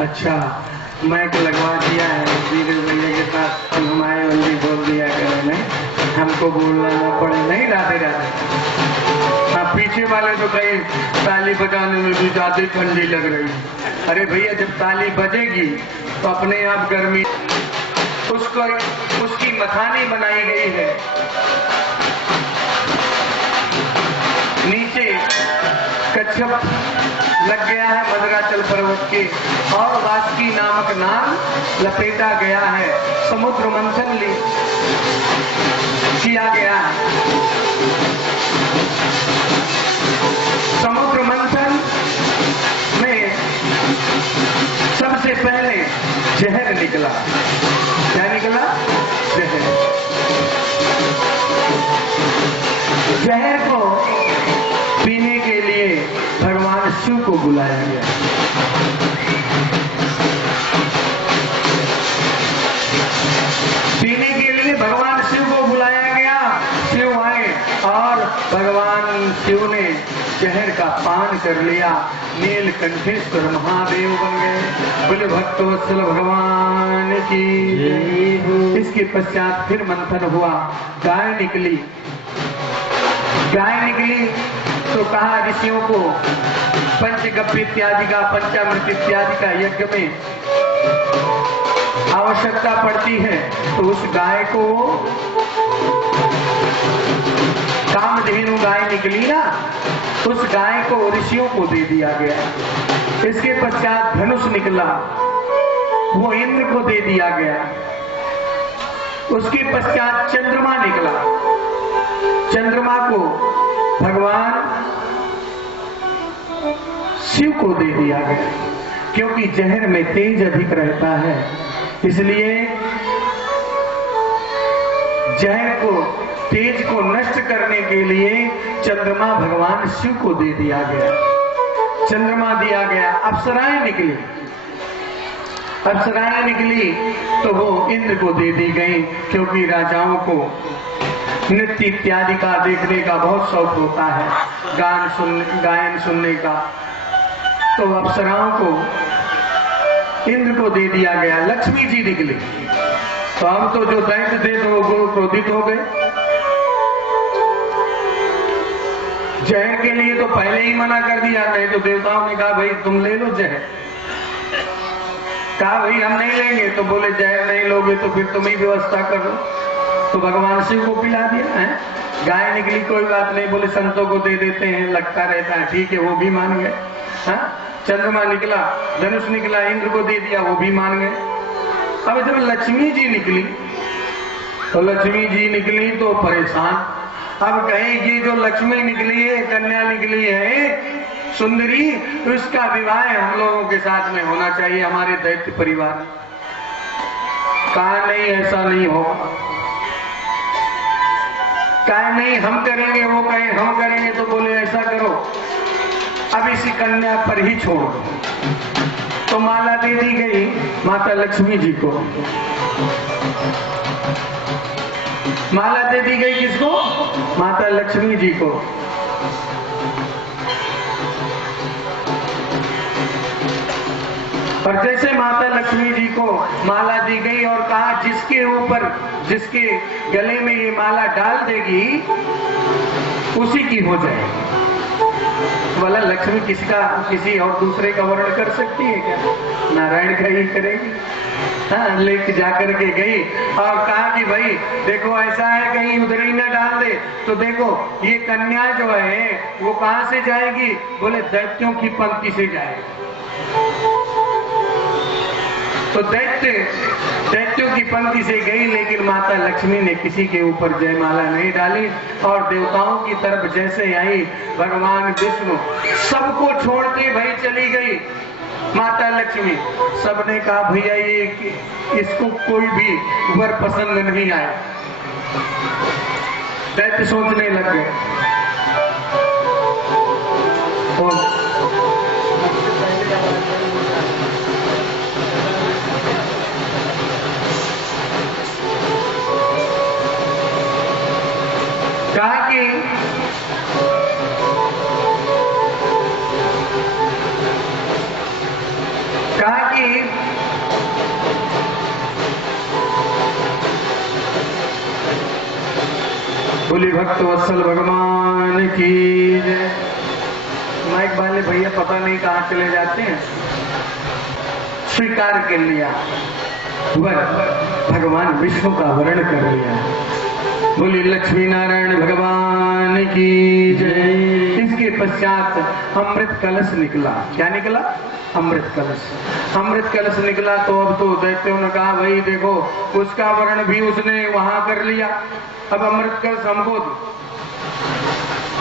अच्छा, मैक लगवा दिया है वीरेंद्र भैया के साथ, हनुमाए बंदी बोल दिया करें, नहीं हमको बोलना ना पड़े। नहीं, राधे राधे। हाँ, पीछे वाले तो कहीं ताली बजाने में भी ज्यादा ठंडी लग रही है। अरे भैया, जब ताली बजेगी तो अपने आप गर्मी, उसको उसकी मथानी बनाई गई है। नीचे कच्छप लग गया है मदराचल पर्वत के, और वासुकी नामक नाम लपेटा गया है। समुद्र मंथन किया गया है। समुद्र मंथन में सबसे पहले जहर निकला। क्या निकला? जहर। जहर को पीने के लिए भगवान शिव को बुलाया गया। पीने के लिए भगवान शिव को बुलाया गया। शिव आए और भगवान शिव ने जहर का पान कर लिया। नीलकंठेश्वर महादेव बन गए। बोले भक्तवत्सल भगवान की। इसके पश्चात फिर मंथन हुआ। गाय निकली। गाय निकली तो कहा ऋषियों को पंचगव्य इत्यादि का, पंचामृत इत्यादि का यज्ञ में आवश्यकता पड़ती है, तो उस गाय को, कामधेनु गाय निकली ना, उस गाय को ऋषियों को दे दिया गया। इसके पश्चात धनुष निकला, वो इंद्र को दे दिया गया। उसके पश्चात चंद्रमा निकला। चंद्रमा को भगवान शिव को दे दिया गया, क्योंकि जहर में तेज अधिक रहता है, इसलिए जहर को, तेज को नष्ट करने के लिए चंद्रमा भगवान शिव को दे दिया गया। चंद्रमा दिया गया। अप्सराएं निकली। अप्सराएं निकली तो वो इंद्र को दे दी गई, क्योंकि राजाओं को नृत्य इत्यादि का देखने का बहुत शौक होता है, गायन सुनने का। तो अप्सराओं को इंद्र को दे दिया गया। लक्ष्मी जी निकली। तो अब तो जो दैत्य थे तो वो क्रोधित हो गए। जहर के लिए तो पहले ही मना कर दिया, नहीं तो देवताओं ने कहा भाई तुम ले लो जहर। कहा भाई हम नहीं लेंगे, तो बोले जहर नहीं लोगे तो फिर तुम ही व्यवस्था कर लो। तो भगवान शिव को पिला दिया है। गाय निकली, कोई बात नहीं, बोले संतों को दे देते हैं, लगता रहता है, ठीक है, वो भी मान गए। हाँ, चंद्रमा निकला, धनुष निकला, इंद्र को दे दिया, वो भी मान गए। अब जब लक्ष्मी जी निकली, तो लक्ष्मी जी निकली तो परेशान। अब कहे ये जो लक्ष्मी निकली है, कन्या निकली है सुंदरी, तो इसका विवाह हम लोगों के साथ में होना चाहिए, हमारे दैत्य परिवार। कहा नहीं, ऐसा नहीं होगा। कहा नहीं, हम करेंगे, वो कहे हम करेंगे। तो बोले ऐसा करो, अब इसी कन्या पर ही छोड़ दो। तो माला दे दी गई माता लक्ष्मी जी को। माला दे दी गई किसको? माता लक्ष्मी जी को। और जैसे माता लक्ष्मी जी को माला दी गई और कहा जिसके ऊपर, जिसके गले में ये माला डाल देगी उसी की हो जाएगी। वाला लक्ष्मी किसका, किसी और दूसरे का वर्ण कर सकती है क्या? नारायण का ही करेगी। हाँ, लेके जाकर के गई और कहा कि भाई देखो ऐसा है, कहीं उधर ही न डाल दे। तो देखो ये कन्या जो है वो कहां से जाएगी? बोले दैत्यों की पंक्ति से जाएगी। तो दैत्यों की पंक्ति से गई, लेकिन माता लक्ष्मी ने किसी के ऊपर जयमाला नहीं डाली। और देवताओं की तरफ जैसे आई भगवान विष्णु, सबको छोड़ के भाई चली गई माता लक्ष्मी। सबने कहा भैया ये इसको कोई भी वर पसंद नहीं आया। दैत्य सोचने लग गए। कहा कि कहा कि बोली भक्त वत्सल भगवान की जय। माइक वाले भैया पता नहीं कहाँ चले जाते हैं। स्वीकार कर लिया, भगवान विष्णु का वर्ण कर लिया। बोली लक्ष्मी नारायण भगवान की जय। इसके पश्चात अमृत कलश निकला। क्या निकला? अमृत कलश। अमृत कलश निकला तो अब तो दैत्यों ने कहा भाई देखो उसका वर्ण भी उसने वहां कर लिया, अब अमृत कलश हमको दो।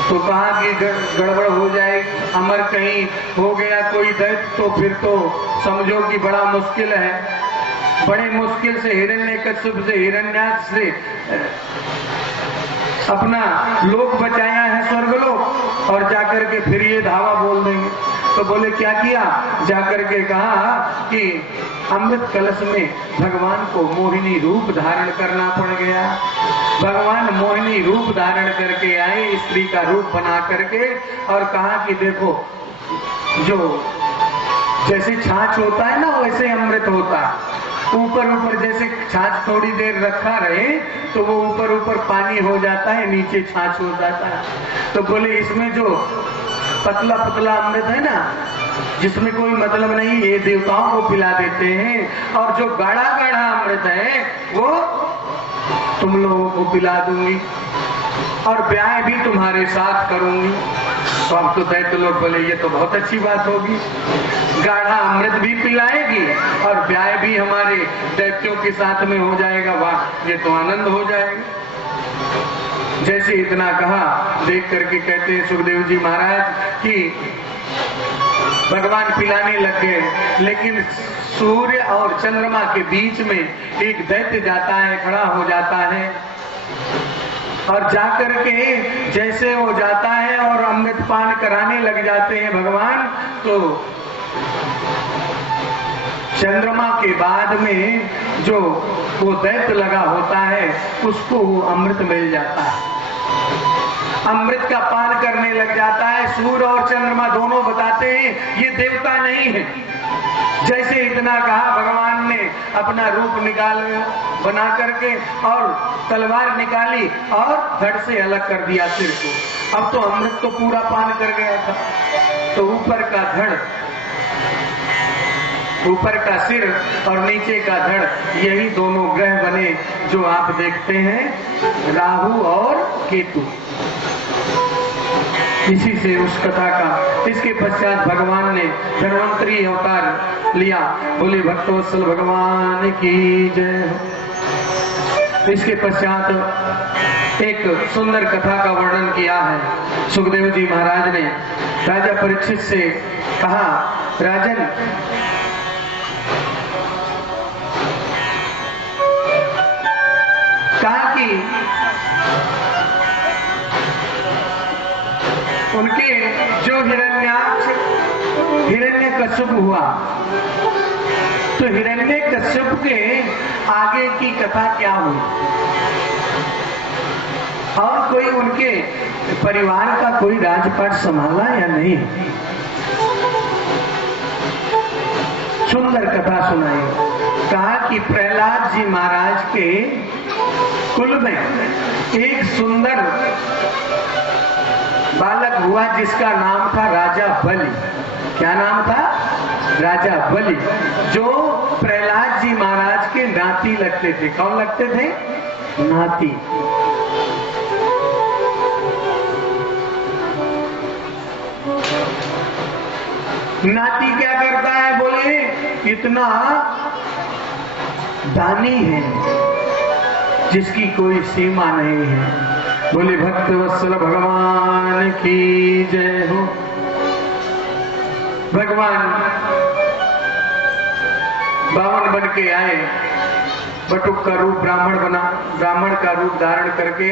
तो कहा कि गड़बड़ हो जाएगी, अमर कहीं हो गया कोई दैत्य तो फिर तो समझो कि बड़ा मुश्किल है। बड़े मुश्किल से हिरण्यकश्यप से हिरण्याक्ष से अपना लोक बचाया है, स्वर्गलोक, और जाकर के फिर ये धावा बोल देंगे। तो बोले क्या किया? जाकर के कहा कि अमृत कलश में भगवान को मोहिनी रूप धारण करना पड़ गया। भगवान मोहिनी रूप धारण करके आए, स्त्री का रूप बना करके, और कहा कि देखो जो जैसे छाछ होता है ना वैसे अमृत होता है। ऊपर ऊपर जैसे छाछ थोड़ी देर रखा रहे तो वो ऊपर ऊपर पानी हो जाता है, नीचे छाछ हो जाता है। तो बोले इसमें जो पतला पतला अमृत है ना, जिसमें कोई मतलब नहीं, ये देवताओं को पिला देते हैं, और जो गाढ़ा गाढ़ा अमृत है वो तुम लोगों को पिला दूंगी और ब्याह भी तुम्हारे साथ करूंगी। तो अब तो दैत्य लोग बोले ये तो बहुत अच्छी बात होगी, गाढ़ा अमृत भी पिलाएगी और ब्याह भी हमारे दैत्यों के साथ में हो जाएगा। वाह, ये तो आनंद हो जाएगा। जैसे इतना कहा, देख करके कहते हैं सुखदेव जी महाराज कि भगवान पिलाने लग गए, लेकिन सूर्य और चंद्रमा के बीच में एक दैत्य जाता है, खड़ा हो जाता है, और जाकर के जैसे वो जाता है और अमृत पान कराने लग जाते हैं भगवान, तो चंद्रमा के बाद में जो वो दैत्य लगा होता है उसको वो अमृत मिल जाता है, अमृत का पान करने लग जाता है। सूर्य और चंद्रमा दोनों बताते हैं ये देवता नहीं है। जैसे इतना कहा, भगवान ने अपना रूप निकाल बना करके और तलवार निकाली और धड़ से अलग कर दिया सिर को। अब तो अमृत तो पूरा पान कर गया था, तो ऊपर का धड़, ऊपर का सिर और नीचे का धड़, यही दोनों ग्रह बने जो आप देखते हैं, राहु और केतु। इसी से उस कथा का, इसके पश्चात भगवान ने धन्वंतरी अवतार लिया। बोले भक्तवत्सल भगवान की जय। इसके पश्चात एक सुंदर कथा का वर्णन किया है सुखदेव जी महाराज ने। राजा परीक्षित से कहा, राजन कहा कि उनके जो हिरण्यकश्यप हुआ, तो हिरण्यकश्यप के आगे की कथा क्या हुई, और कोई उनके परिवार का कोई राजपाट संभाला या नहीं। सुंदर कथा सुनाई। कहा कि प्रहलाद जी महाराज के कुल में एक सुंदर बालक हुआ जिसका नाम था राजा बलि। क्या नाम था? राजा बलि, जो प्रहलाद जी महाराज के नाती लगते थे। कौन लगते थे? नाती। नाती क्या करता है? बोले इतना दानी है जिसकी कोई सीमा नहीं है। बोले भक्तवत्सल भगवान की जय हो। भगवान बावन बन के आए, बटुक का रूप ब्राह्मण बना, ब्राह्मण का रूप धारण करके,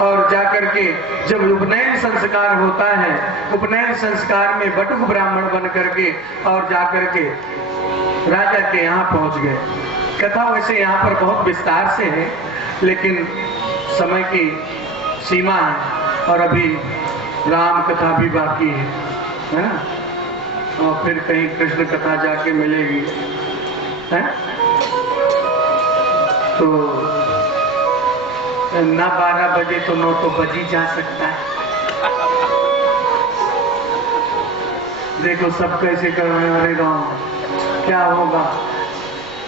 और जाकर के जब उपनयन संस्कार होता है, उपनयन संस्कार में बटुक ब्राह्मण बन करके और जाकर के राजा के यहाँ पहुंच गए। कथा वैसे यहाँ पर बहुत विस्तार से है, लेकिन समय की सीमा है और अभी राम कथा भी बाकी है ना। और फिर कहीं कृष्ण कथा जाके मिलेगी, है? तो ना 12 बजे तो 9 तो बज ही जा सकता है। देखो सब कैसे कर रहे हैं, अरे राम क्या होगा।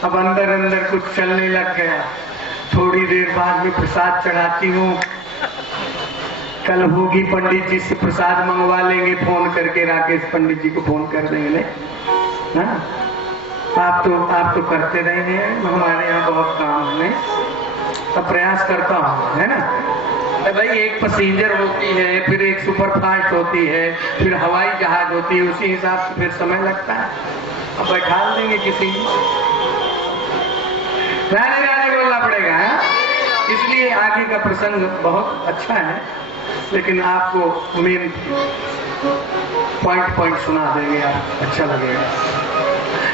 अब अंदर अंदर कुछ चलने लग गया। थोड़ी देर बाद में प्रसाद चढ़ाती हूँ, कल होगी पंडित जी से प्रसाद मंगवा लेंगे, फोन करके राकेश पंडित जी को फोन कर देंगे ना। आप तो करते रहे हैं, हमारे यहाँ बहुत काम है, अब प्रयास करता हूँ, है ना। भाई एक पैसेंजर होती है, फिर एक सुपरफास्ट होती है, फिर हवाई जहाज होती है, उसी हिसाब से फिर समय लगता है। अब बैठा देंगे किसी गाने बोलना पड़ेगा, है? इसलिए आगे का प्रसंग बहुत अच्छा है, लेकिन आपको मेन पॉइंट सुना देंगे, आप अच्छा लगेगा।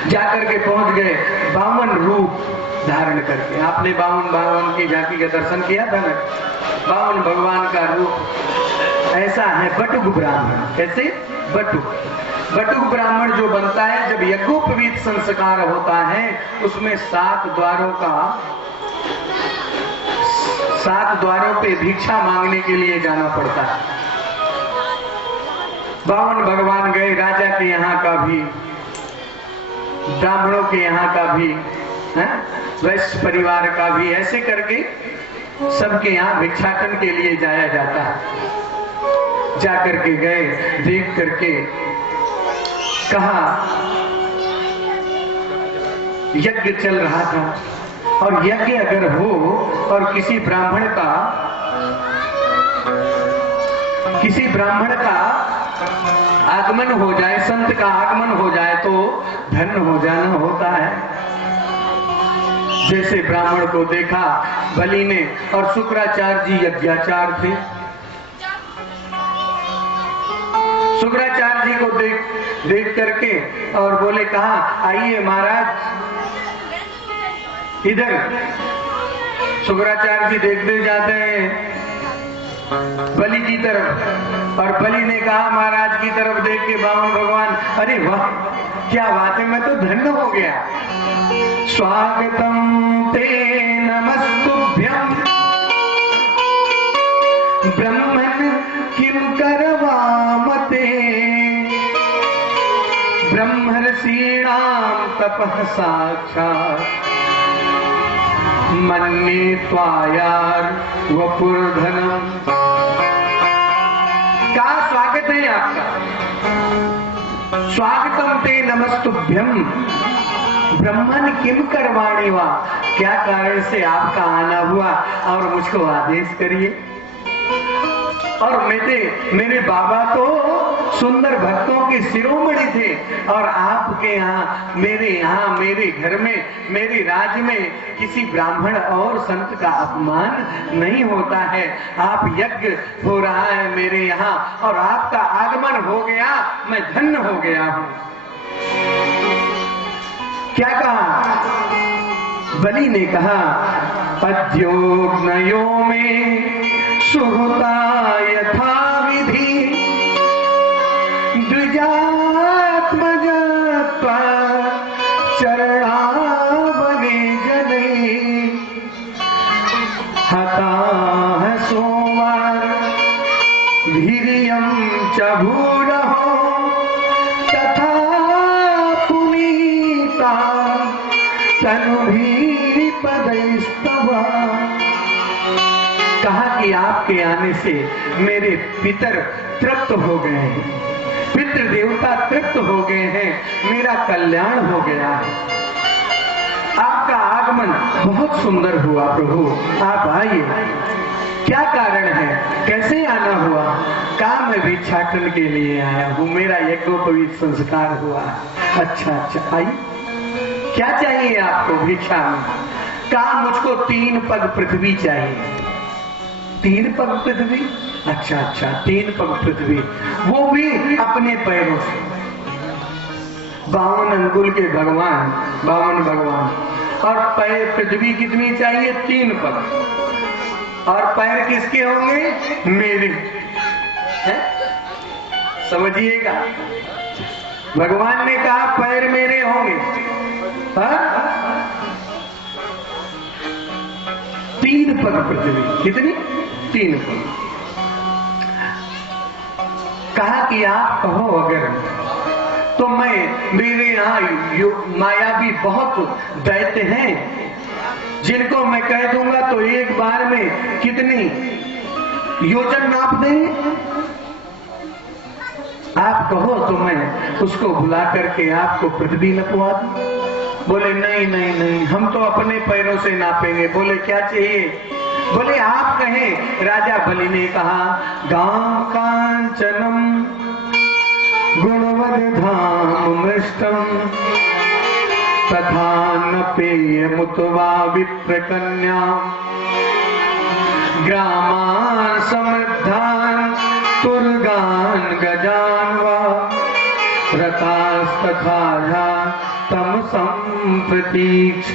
जाकर के पहुंच गए 52 रूप धारण करके। आपने 52 की झांकी का दर्शन किया था ना। 52 भगवान का रूप ऐसा है। बटुक ब्राह्मण, कैसे? बटुक ब्राह्मण जो बनता है, जब यज्ञोपवीत संस्कार होता है, उसमें 7 द्वारों पे भिक्षा मांगने के लिए जाना पड़ता है। 52 भगवान गए, राजा के यहाँ का भी, ब्राह्मणों के यहाँ का भी, वैश्य परिवार का भी, ऐसे करके सबके यहाँ भिक्षाटन के लिए जाया जाता है। जाकर के गए, देख करके कहा यज्ञ चल रहा था, और यज्ञ अगर हो और किसी ब्राह्मण का आगमन हो जाए, संत का आगमन हो जाए, तो धन्य हो जाना होता है। जैसे ब्राह्मण को देखा बलि ने, और शुक्राचार्य जी यज्ञाचार्य थे, शुक्राचार्य जी को देख करके और बोले, कहा आइए महाराज इधर। शुक्राचार्य जी देखते जाते हैं बलि की तरफ, और बलि ने कहा महाराज की तरफ देख के 52 भगवान, अरे वाह क्या बात है, मैं तो धन्य हो गया। स्वागतम ते नमस्तुभ्यं ब्रह्मन् किम करवामते, ब्रह्मर्षीणां तपः साक्षात् मन्ये त्वायार वपुर्धनम। क्या स्वागत है आपका? स्वागतम ते नमस्तुभ्यम ब्रह्मन किम करवाणी वा, क्या कारण से आपका आना हुआ, और मुझको आदेश करिए। और मेरे बाबा तो सुंदर भक्तों के शिरोमणि थे, और आपके यहाँ मेरे घर में, मेरे राज्य में किसी ब्राह्मण और संत का अपमान नहीं होता है। आप यज्ञ हो रहा है मेरे यहाँ, और आपका आगमन हो गया, मैं धन्य हो गया हूँ। क्या कहा? बलि ने कहा, अद्योग्नयो में सुहृता यथा विधि, द्विजात्मजत्वा चरणावने जने, हताः सोमवार वीर्यं च भूरहो, तथा पुनीता तनुभिः पदैस्तव। कहा कि आपके आने से मेरे पितर तृप्त हो गए हैं, पितृ देवता तृप्त हो गए हैं, मेरा कल्याण हो गया है। आपका आगमन बहुत सुंदर हुआ प्रभु, आप आइए। क्या कारण है, कैसे आना हुआ? काम में भिक्षाटन के लिए आया हूँ, मेरा यज्ञोपवीत संस्कार हुआ। अच्छा आइए, क्या चाहिए आपको भिक्षा में? कहा मुझको 3 पग पृथ्वी चाहिए। 3 पग पृथ्वी? अच्छा 3 पग पृथ्वी, वो भी अपने पैरों से। 52 अंगुल के भगवान, 52 भगवान, और पैर पृथ्वी कितनी चाहिए? 3 पग। और पैर किसके होंगे? मेरे। समझिएगा, भगवान ने कहा पैर मेरे होंगे। हाँ? 3 पग पृथ्वी। कितनी? 3 पग। कहा कि आप कहो अगर तो मैं, मेरे यहाँ मायावी बहुत दैत्य हैं जिनको मैं कह दूंगा तो एक बार में कितनी योजन नाप देंगे। आप कहो तो मैं उसको बुला करके आपको पृथ्वी नपवा दूं। बोले नहीं नहीं नहीं, हम तो अपने पैरों से नापेंगे। बोले क्या चाहिए? बोले आप कहें। राजा बलि ने कहा गां कांचनम गुणवद धाम मृष्टम तथा न पेय मुतवा विप्र कन्या ग्रामान समृद्धान तुर्गान गजान वा रतास्तथा तम संप्रतीक्ष।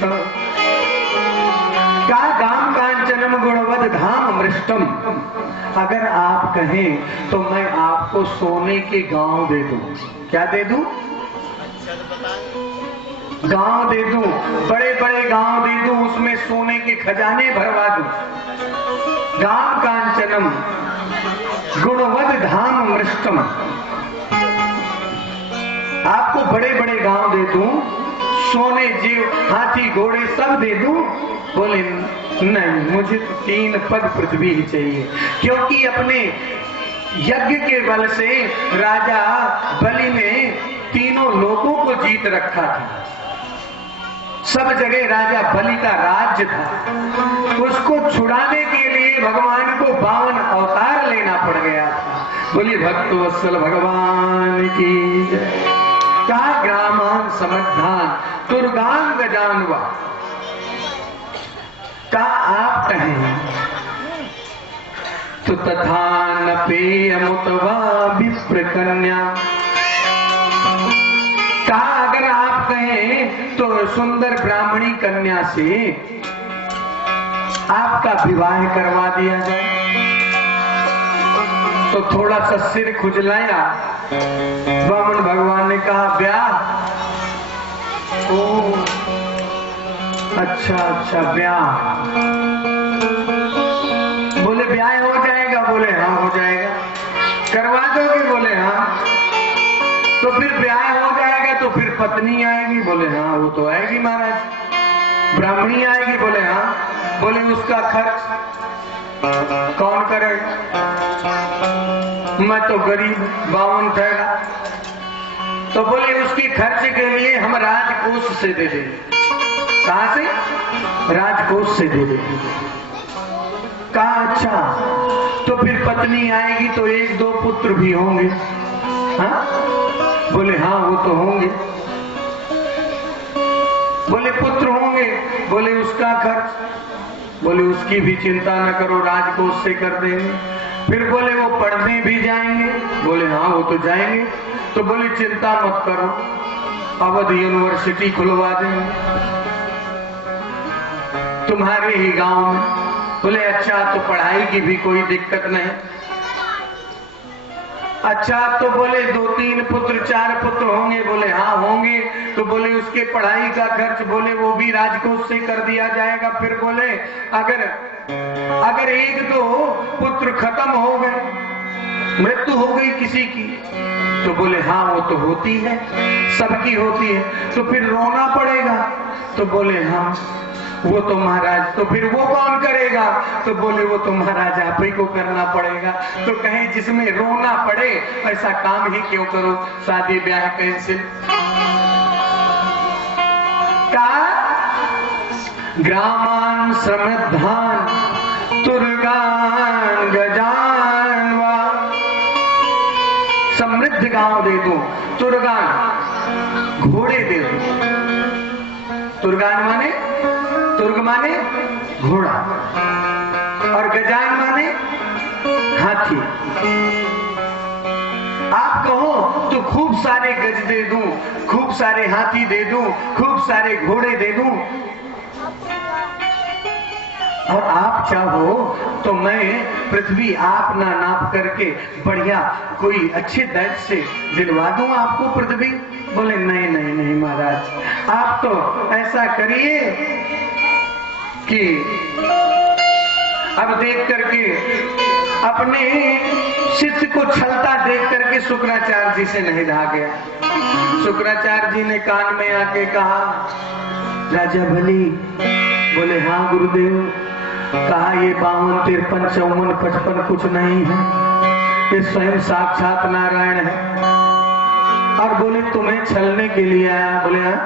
का गाम कांचनम गुणवद धाम मृष्टम। अगर आप कहें तो मैं आपको सोने के गांव दे दूं। क्या दे दूं? गांव दे दूं, बड़े बड़े गांव दे दूं, उसमें सोने के खजाने भरवा दूं। गाम कांचनम गुणवद धाम मृष्टम। आपको बड़े बड़े गांव दे दूं, सोने जीव हाथी घोड़े सब दे दूं। बोले नहीं, मुझे 3 पग पृथ्वी ही चाहिए। क्योंकि अपने यज्ञ के बल से राजा बलि ने तीनों लोगों को जीत रखा था। सब जगह राजा बलि का राज्य था। उसको छुड़ाने के लिए भगवान को 52 अवतार लेना पड़ गया था। बोलिए भक्तवत्सल भगवान की जय। का ग्रामान समृद्धान तुर्गान गजानवा। का आप कहें तो तथा न पेय मुतवा विप्र कन्या। का अगर आप कहें तो सुंदर ब्राह्मणी कन्या से आपका विवाह करवा दिया जाए। तो थोड़ा सा सिर खुजलाया वामन भगवान ने कहा ब्याह। ओ अच्छा अच्छा ब्याह। बोले ब्याह हो जाएगा? बोले हाँ हो जाएगा। करवा दोगे? बोले हाँ। तो फिर ब्याह हो जाएगा तो फिर पत्नी आएगी? बोले हाँ वो तो आएगी महाराज। ब्राह्मणी आएगी? बोले हाँ। बोले उसका खर्च कौन करेगा? मैं तो गरीब 52 ठहरा। तो बोले उसके खर्च के लिए हम राजकोष से दे देंगे। कहां से? राजकोष से दे देंगे। कहा अच्छा। तो फिर पत्नी आएगी तो 1-2 पुत्र भी होंगे? हाँ? बोले हाँ वो तो होंगे। बोले पुत्र होंगे? बोले उसका खर्च? बोले उसकी भी चिंता न करो, राजकोष से कर देंगे। फिर बोले वो पढ़ने भी जाएंगे? बोले हाँ वो तो जाएंगे। तो बोले चिंता मत करो, अवध यूनिवर्सिटी खुलवा देंगे तुम्हारे ही गांव में। बोले अच्छा तो पढ़ाई की भी कोई दिक्कत नहीं। अच्छा तो बोले 2-3 पुत्र 4 पुत्र होंगे? बोले हाँ होंगे। तो बोले उसके पढ़ाई का खर्च? बोले वो भी राजकोष से कर दिया जाएगा। फिर बोले अगर 1-2 पुत्र खत्म हो गए, मृत्यु हो गई किसी की, तो बोले हाँ वो तो होती है, सबकी होती है। तो फिर रोना पड़ेगा? तो बोले हाँ वो तो महाराज। तो फिर वो कौन करेगा? तो बोले वो तो महाराज आप ही को करना पड़ेगा। तो कहें जिसमें रोना पड़े ऐसा काम ही क्यों करो, शादी ब्याह कैंसिल। का ग्रामान समृद्धान तुर्गान गजान वा। समृद्ध गांव दे दो, तुर्गान घोड़े दे दो। तुर्गान माने, तुर्ग माने घोड़ा, और गजान माने हाथी। आप कहो तो खूब सारे गज दे दूं, खूब सारे हाथी दे दूं, खूब सारे घोड़े दे दूं। और आप चाहो तो मैं पृथ्वी आप ना नाप करके बढ़िया कोई अच्छे दैत से दिलवा दूं आपको पृथ्वी। बोले नहीं नहीं नहीं महाराज, आप तो ऐसा करिए कि अब देख करके अपने शिष्य को छलता देख करके शुक्राचार्य जी से नहीं रहा गया। शुक्राचार्य जी ने कान में आके कहा, राजा बलि। बोले हाँ गुरुदेव। कहा ये 52, 53, 54, 55 कुछ नहीं है, ये स्वयं साक्षात नारायण है। और बोले तुम्हें छलने के लिए आया। बोले हाँ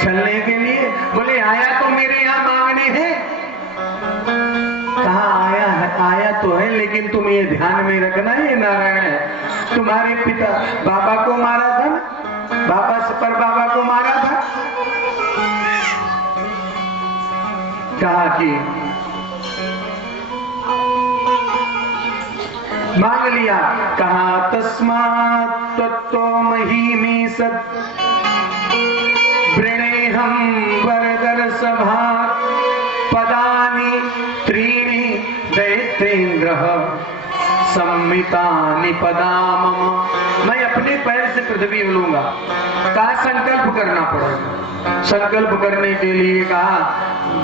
छलने के लिए। बोले आया तो मेरे यहाँ मांगने हैं। कहा आया है, आया तो है, लेकिन तुम ये ध्यान में रखना ये नारायण है। तुम्हारे पिता बाबा को मारा था, बाबा से पर बाबा को मारा था। कहा कि मांग लिया। कहा तस्मात् तत्तो महीमी सत् वृणेहं वरदर सभा पदानि त्रीणि दैत्येन्द्रः सम्मितानि पदा मम। मैं अपने पैर से पृथ्वी लूंगा। कहा संकल्प करना पड़ेगा। संकल्प करने के लिए कहा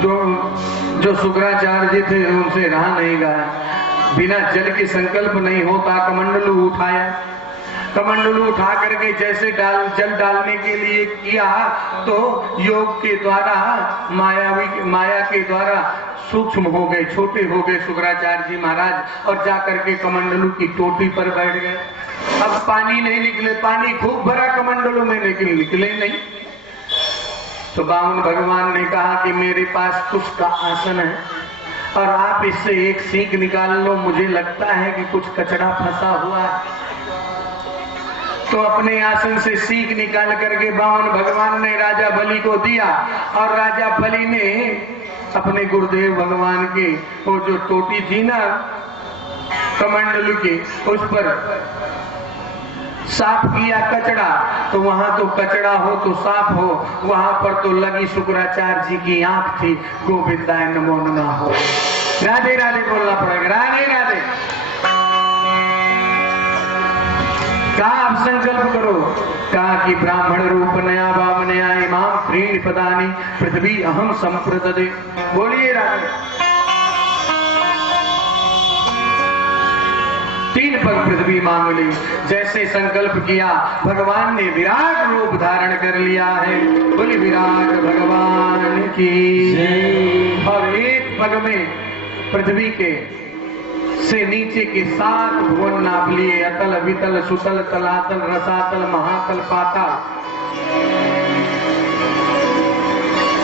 जो शुक्राचार्य जी थे उनसे रहा नहीं गया। बिना जल के संकल्प नहीं होता। कमंडलू उठाया। कमंडलू उठा करके जैसे जल डालने के लिए किया तो योग के द्वारा माया के द्वारा सूक्ष्म हो गए, छोटे हो गए शुक्राचार्य जी महाराज, और जाकर के कमंडलू की टोटी पर बैठ गए। अब पानी नहीं निकले, पानी खूब भरा कमंडलू में निकले नहीं। तो बामन भगवान ने कहा कि मेरे पास कुछ का आसन है और आप इससे एक सीख निकाल लो, मुझे लगता है कि कुछ कचरा फंसा हुआ है। तो अपने आसन से सीख निकाल करके बामन भगवान ने राजा बलि को दिया और राजा बलि ने अपने गुरुदेव भगवान के वो जो टोटी थी ना कमंडलू की, उस पर साफ किया कचड़ा। तो वहां तो कचड़ा हो तो साफ हो, वहां पर तो लगी शुक्राचार्य जी की आंख थी। गोविंदाय नमो नमः हो। राधे राधे बोलना पड़ेगा। राधे राधे। कहा आप संकल्प करो। कहा कि ब्राह्मण रूप नया वामनया इमाम त्रीणि पदानि पृथ्वी अहम संप्रददे। बोलिए राधे। 3 पग पृथ्वी मांग ली। जैसे संकल्प किया भगवान ने विराट रूप धारण कर लिया है। बोली विराट भगवान की। और एक पग में पृथ्वी के से नीचे के 7 भुवन नाप लिए। अतल वितल सुतल तलातल रसातल महातल पाताल।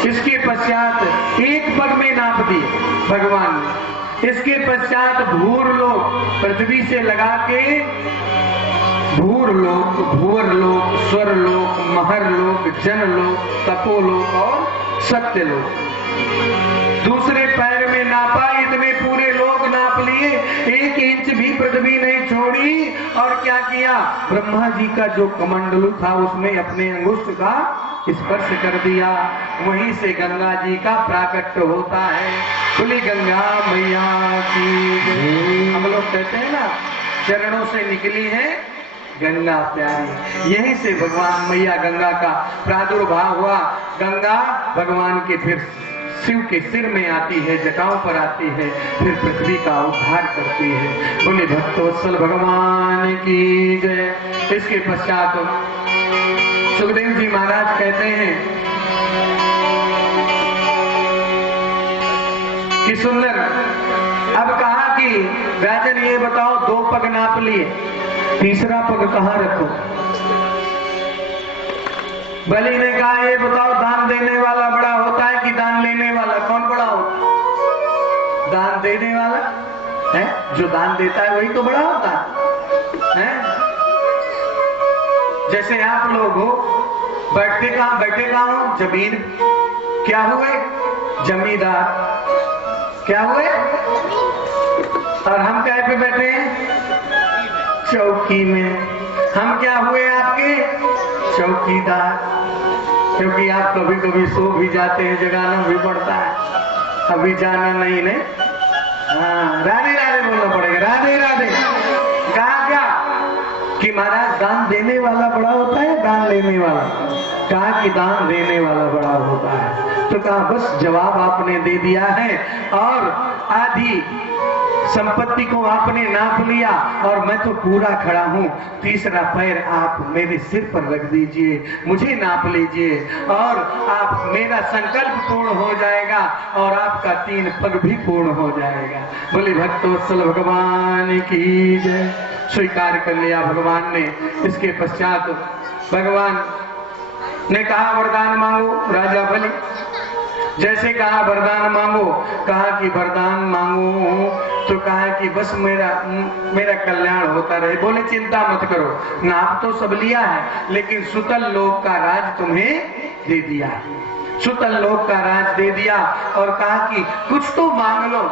इसके पश्चात एक पग में नाप दी भगवान ने। इसके पश्चात भूरलोक पृथ्वी से लगा के भूरलोक, भुवरलोक, स्वरलोक, महरलोक, जनलोक, तपोलोक और सत्यलोक। दूसरे पैर में नापा, इतने पूरे लोग नाप लिए। 1 इंच भी पृथ्वी नहीं छोड़ी। और क्या किया, ब्रह्मा जी का जो कमंडलू था उसमें अपने अंगुष्ठ का स्पर्श कर दिया। वहीं से गंगा जी का प्राकट्य होता है। बोली गंगा मैया की। हम लोग कहते हैं ना चरणों से निकली है गंगा प्यारी। यहीं से भगवान मैया गंगा का प्रादुर्भाव हुआ। गंगा भगवान के फिर शिव के सिर में आती है, जटाओं पर आती है, फिर पृथ्वी का उद्धार करती है। बोले भक्तवत्सल भगवान की जय। इसके पश्चात सुखदेव जी महाराज कहते हैं कि सुंदर। अब कहा कि राजन ये बताओ 2 पग नाप लिए, तीसरा पग कहाँ रखो। बलि ने कहा ये बताओ दान देने वाला बड़ा होता है कि दान लेने वाला, कौन बड़ा होता है? दान देने वाला है। जो दान देता है वही तो बड़ा होता है। जैसे आप लोग हो बैठे कहाँ हो, जमीन। क्या हुए? जमींदार। क्या हुए? और हम क्या पे बैठे हैं? चौकी में। हम क्या हुए आपके? चौकीदार। क्योंकि आप कभी कभी सो भी जाते हैं, जगाना भी पड़ता है। अभी जाना नहीं ने, हाँ राधे राधे बोलना पड़ेगा, राधे राधे। कहा क्या कि महाराज दान देने वाला बड़ा होता है दान लेने वाला? कहा कि दान देने वाला बड़ा होता है। तो कहा बस जवाब आपने दे दिया है और आधी संपत्ति को आपने नाप लिया और मैं तो पूरा खड़ा हूं, तीसरा पैर आप मेरे सिर पर रख दीजिए, मुझे नाप लीजिए और आप मेरा संकल्प पूर्ण हो जाएगा और आपका 3 पग भी पूर्ण हो जाएगा। बोले भक्तवत्सल भगवान की जय। स्वीकार कर लिया भगवान ने। इसके पश्चात भगवान ने कहा वरदान मांगो राजा बलि। जैसे कहा वरदान मांगो, कहा कि वरदान मांगो तो कहा कि बस मेरा कल्याण होता रहे। बोले चिंता मत करो, नाप तो सब लिया है लेकिन सुतल लोक का राज तुम्हें दे दिया है, सुतल लोक का राज दे दिया। और कहा कि कुछ तो मांग लो।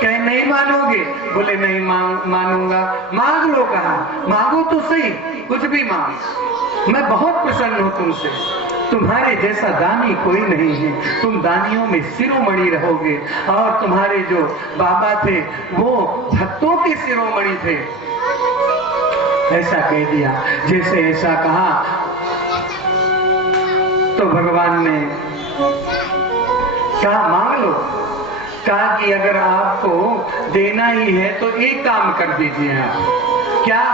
कहे नहीं मानोगे? बोले नहीं मानूंगा। मांग लो। कहा मांगो तो सही, कुछ भी मांगो, मैं बहुत प्रसन्न हूं तुमसे, तुम्हारे जैसा दानी कोई नहीं है, तुम दानियों में शिरोमणि रहोगे। और तुम्हारे जो बाबा थे वो भक्तों के शिरोमणि थे। ऐसा कह दिया। जैसे ऐसा कहा तो भगवान ने कहा मांग लो। कहा कि अगर आपको देना ही है तो एक काम कर दीजिए आप। क्या?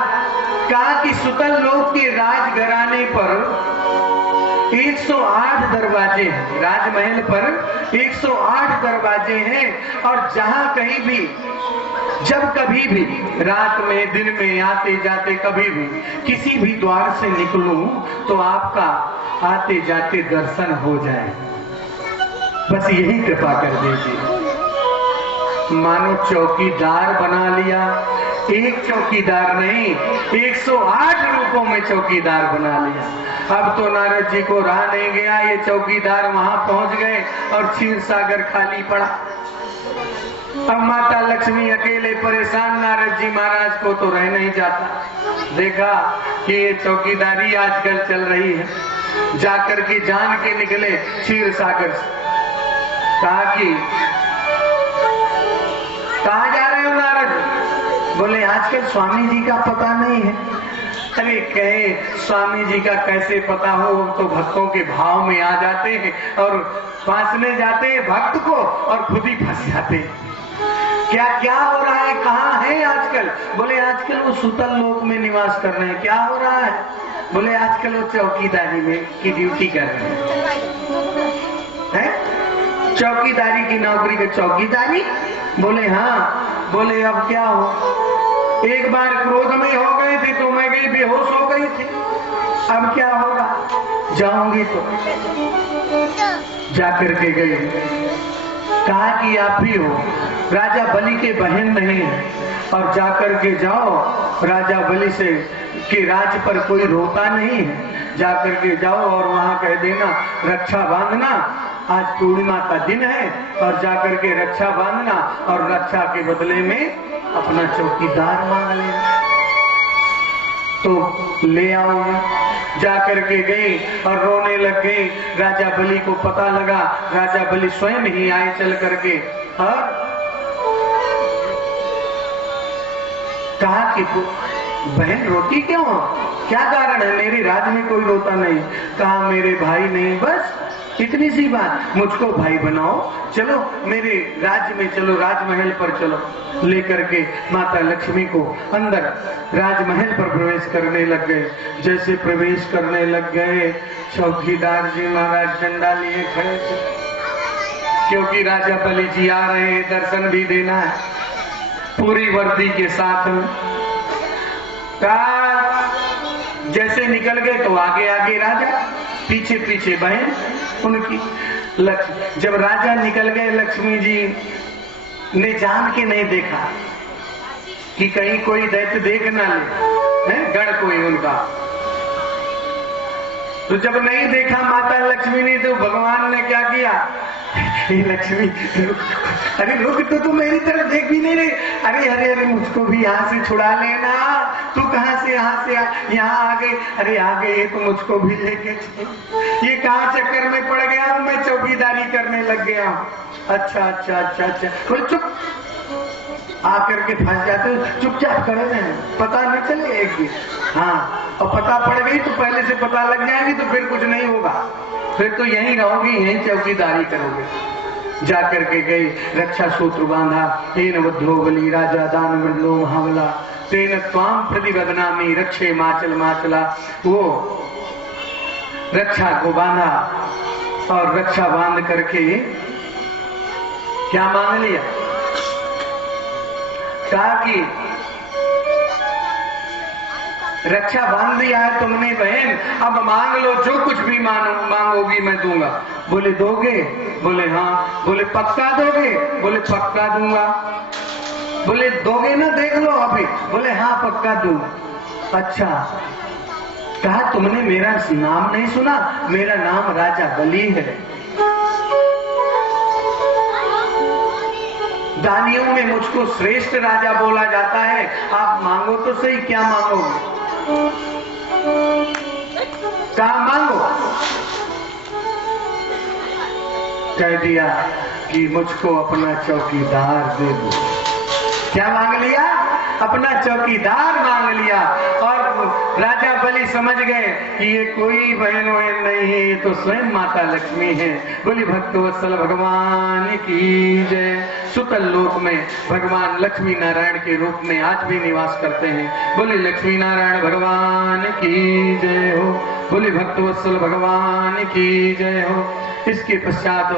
कहा कि सुतल लोक के राजघराने पर 108 दरवाजे हैं, राजमहल पर 108 दरवाजे हैं और जहां कहीं भी जब कभी भी रात में दिन में आते जाते कभी भी किसी भी द्वार से निकलूं तो आपका आते जाते दर्शन हो जाए, बस यही कृपा कर दीजिए। मानो चौकीदार बना लिया। एक चौकीदार नहीं, 108 रूपों में चौकीदार बना लिया। अब तो नारद जी को रहा नहीं गया, ये चौकीदार वहां पहुंच गए और क्षीर सागर खाली पड़ा। अब माता लक्ष्मी अकेले परेशान, नारद जी महाराज को तो रह नहीं जाता। देखा कि ये चौकीदारी आजकल चल रही है, जाकर के जान के निकले क्षीर सागर से। कहा कि कहा जा रहे हो नारद? बोले आजकल स्वामी जी का पता नहीं है। अरे कहे स्वामी जी का कैसे पता हो, तो भक्तों के भाव में आ जाते हैं और फांसने जाते हैं भक्त को और खुद ही फंस जाते हैं। क्या क्या हो रहा है, कहाँ है आजकल? बोले आजकल वो सुतल लोक में निवास कर रहे हैं। क्या हो रहा है? बोले आजकल वो चौकीदारी में की ड्यूटी कर रहे हैं। चौकीदारी की नौकरी के चौकीदारी? बोले हाँ। बोले अब क्या हो? एक बार क्रोध में हो गए थे तो मैं गई बेहोश हो गई थी, अब क्या होगा? जाऊंगी तो जाकर के गई। कहा कि आप भी हो, राजा बलि के बहन नहीं है और जाकर के जाओ, राजा बलि से कि राज पर कोई रोता नहीं है, जाकर के जाओ और वहां कह देना रक्षा बांधना, आज पूर्णिमा का दिन है और जाकर के रक्षा बांधना और रक्षा के बदले में अपना चौकीदार मांग लेना। तो ले आऊंगा। जाकर के गई और रोने लग गई। राजा बलि को पता लगा, राजा बलि स्वयं ही आए चल करके और कहा कि बहन रोती क्यों हो, क्या कारण है? मेरे राज में कोई रोता नहीं। कहा मेरे भाई नहीं, बस इतनी सी बात, मुझको भाई बनाओ, चलो मेरे राज्य में चलो, राजमहल पर चलो। लेकर के माता लक्ष्मी को अंदर राजमहल पर प्रवेश करने लग गए। जैसे प्रवेश करने लग गए, चौकीदार जी महाराज डंडा लिए खड़े थे, क्योंकि राजा बलि जी आ रहे हैं, दर्शन भी देना है पूरी वर्दी के साथ में। जैसे निकल गए तो आगे आगे राजा, पीछे पीछे बहन उनकी। जब राजा निकल गए, लक्ष्मी जी ने जान के नहीं देखा कि कहीं कोई दैत्य देख ना ले, है गढ़ कोई उनका। तो जब नहीं देखा माता लक्ष्मी ने तो भगवान ने क्या किया, हे लक्ष्मी अरे रुक, तो मेरी तरफ देख भी नहीं रही। अरे अरे अरे मुझको भी यहाँ से छुड़ा लेना, तू कहाँ से यहाँ से यहाँ आ गई, अरे आ गई तो मुझको भी लेके चल। ये कहाँ चक्कर में पड़ गया हूँ मैं, चौकीदारी करने लग गया हूँ। अच्छा अच्छा अच्छा अच्छा, बोले चुप, आकर के फंस जाते हो, चुपचाप करे ना, पता न चले एक दिन। हाँ, और पता पड़ गई तो पहले से पता लग जाएगी तो फिर कुछ नहीं होगा, फिर तो यहीं रहोगी, यहीं चौकीदारी करोगे। जाकर के गई, रक्षा सूत्र बांधा, तेन बद्धो बलि राजा दानवल्लो महाबला, तेन त्वाम प्रतिबदनामी रक्षे माचल माचला। वो रक्षा को बांधा और रक्षा बांध करके क्या मांग लिया, कहा कि रक्षा बांध दिया है तुमने बहन, अब मांग लो, जो कुछ भी मांगोगी मैं दूंगा। बोले दोगे? बोले हाँ। बोले पक्का दोगे? बोले पक्का दूंगा। बोले दोगे ना, देख लो अभी। बोले हाँ पक्का दूंगा। अच्छा, कहा तुमने मेरा नाम नहीं सुना, मेरा नाम राजा बलि है। दानियों में मुझको श्रेष्ठ राजा बोला जाता है, आप मांगो तो सही, क्या मांगोगे? क्या मांगो? कह दिया कि मुझको अपना चौकीदार दे दो। क्या मांग लिया? अपना चौकीदार मांग लिया। और राजा बलि समझ गए कि ये कोई बहन वहन नहीं है, ये तो स्वयं माता लक्ष्मी है। बोली भक्तवत्सल भगवान की जय। सुतल लोक में भगवान लक्ष्मी नारायण के रूप में आज भी निवास करते हैं। बोली लक्ष्मी नारायण भगवान की जय हो। बोली भक्तवत्सल भगवान की जय हो। इसके पश्चात